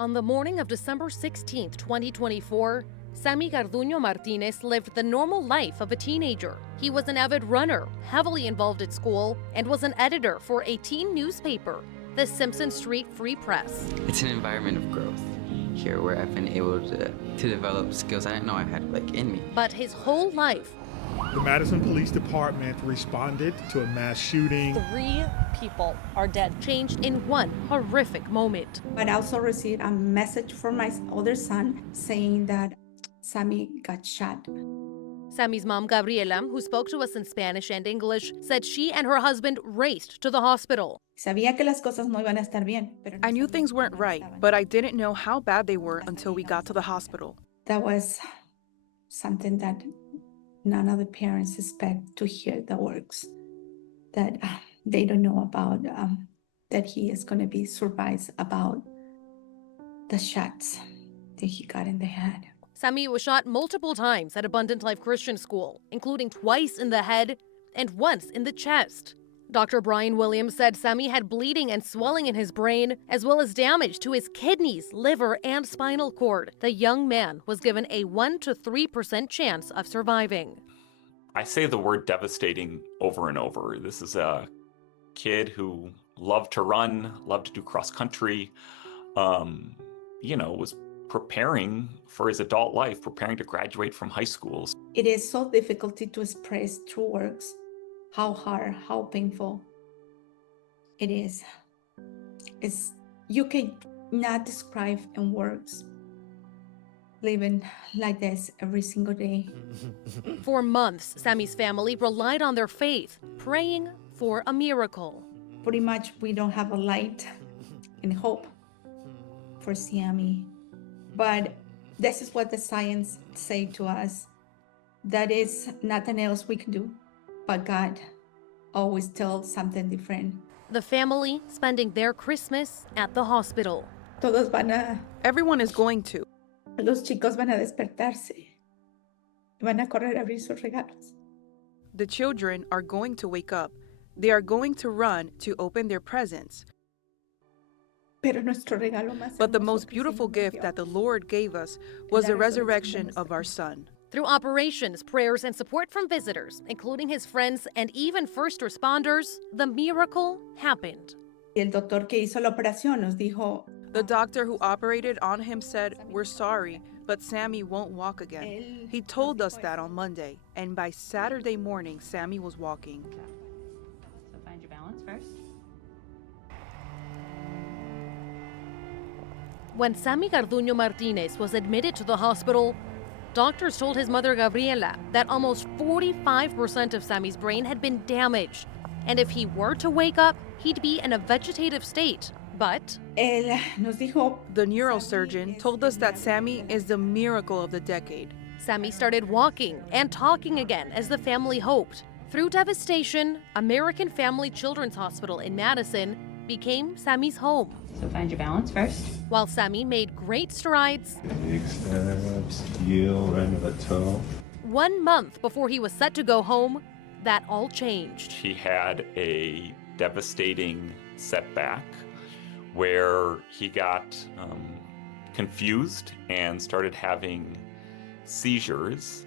On the morning of December 16, 2024, Samy Garduño-Martínez lived the normal life of a teenager. He was an avid runner, heavily involved at school, and was an editor for a teen newspaper, the Simpson Street Free Press. It's an environment of growth here where I've been able to develop skills I didn't know I had in me. But his whole life, the Madison Police Department responded to a mass shooting. 3 people are dead. Changed in one horrific moment. But I also received a message from my other son saying that Samy got shot. Samy's mom, Gabriela, who spoke to us in Spanish and English, said she and her husband raced to the hospital. Sabía que las cosas no iban a estar bien, pero no I knew sabía things weren't cómo right, estaban. but I didn't know how bad they were until we got to the hospital. That was something that none of the parents expect to hear the works that they don't know about, that he is going to be surprised about the shots that he got in the head. Samy was shot multiple times at Abundant Life Christian School, including twice in the head and once in the chest. Dr. Brian Williams said Samy had bleeding and swelling in his brain, as well as damage to his kidneys, liver, and spinal cord. The young man was given a 1 to 3% chance of surviving. I say the word devastating over and over. This is a kid who loved to run, loved to do cross country, was preparing for his adult life, preparing to graduate from high school. It is so difficult to express through works how hard, how painful it is. You can not describe in words living like this every single day. For months, Samy's family relied on their faith, praying for a miracle. Pretty much we don't have a light and hope for Samy. But this is what the science say to us. That is nothing else we can do, but God always tells something different. The family spending their Christmas at the hospital. Todos van a, Everyone is going to. los chicos van a despertarse. Van a correr a abrir sus regalos. The children are going to wake up. They are going to run to open their presents. Pero nuestro regalo más But the hermoso most que el beautiful Señor gift dio that the Lord gave us was the resurrection of our son. Through operations, prayers, and support from visitors, including his friends and even first responders, the miracle happened. Y el doctor que hizo la operación nos dijo, The doctor who operated on him said, "We're sorry, but Samy won't walk again." He told us that on Monday, and by Saturday morning, Samy was walking. So find your balance first. When Samy Garduño-Martínez was admitted to the hospital, doctors told his mother Gabriela that almost 45% of Samy's brain had been damaged, and if he were to wake up, he'd be in a vegetative state. But él nos dijo, The neurosurgeon told us that Samy is the miracle of the decade. Samy started walking and talking again as the family hoped. Through devastation, American Family Children's Hospital in Madison became Samy's home. So find your balance first. While Samy made great strides, Big steps, heel, right into the toe. 1 month before he was set to go home, that all changed. He had a devastating setback where he got confused and started having seizures,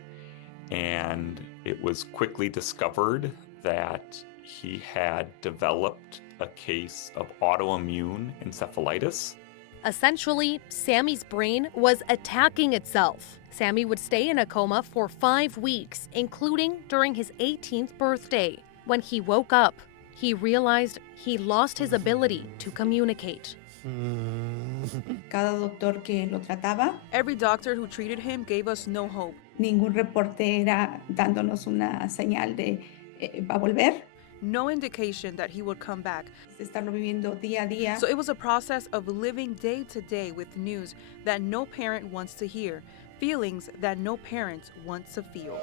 and it was quickly discovered that he had developed a case of autoimmune encephalitis. Essentially, Samy's brain was attacking itself. Samy would stay in a coma for 5 weeks, including during his 18th birthday. When he woke up, he realized he lost his ability to communicate. cada doctor que lo trataba, Every doctor who treated him gave us no hope. ningún reporte era dándonos una señal de va a volver. No indication that he would come back. Es estarlo viviendo día a día. So it was a process of living day to day with news that no parent wants to hear, feelings that no parent wants to feel.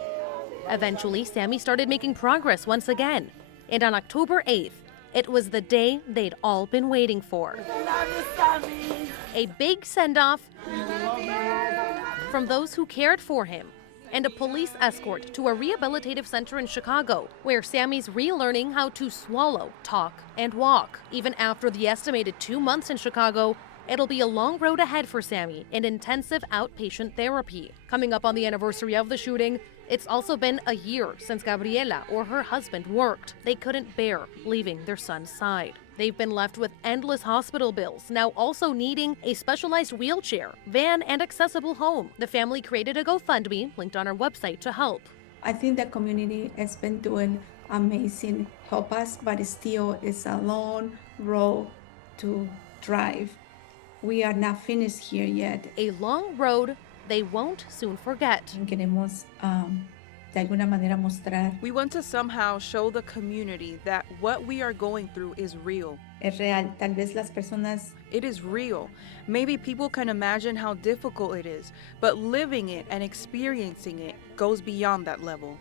Eventually, Samy started making progress once again. And on October 8th, it was the day they'd all been waiting for. A big send-off from those who cared for him, and a police escort to a rehabilitative center in Chicago, where Samy's relearning how to swallow, talk, and walk. Even after the estimated 2 months in Chicago, It'll be a long road ahead for Samy in intensive outpatient therapy. Coming up on the anniversary of the shooting, it's also been a year since Gabriela or her husband worked. They couldn't bear leaving their son's side. They've been left with endless hospital bills, now also needing a specialized wheelchair, van, and accessible home. The family created a GoFundMe linked on our website to help. I think the community has been doing amazing help us, but still it's a long road to drive. We are not finished here yet. A long road they won't soon forget. Queremos de alguna manera mostrar. We want to somehow show the community that what we are going through is real. Es real. Tal vez las personas. It is real. Maybe people can imagine how difficult it is, but living it and experiencing it goes beyond that level.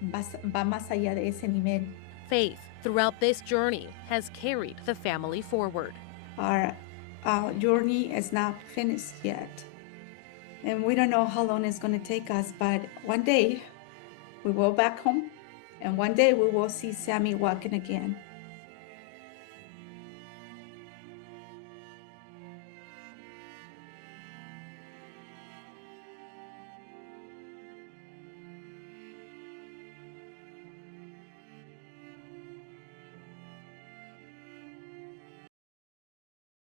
Va más allá de ese nivel. Faith, throughout this journey, has carried the family forward. Our journey is not finished yet. And we don't know how long it's going to take us, but one day we will back home, and one day we will see Samy walking again.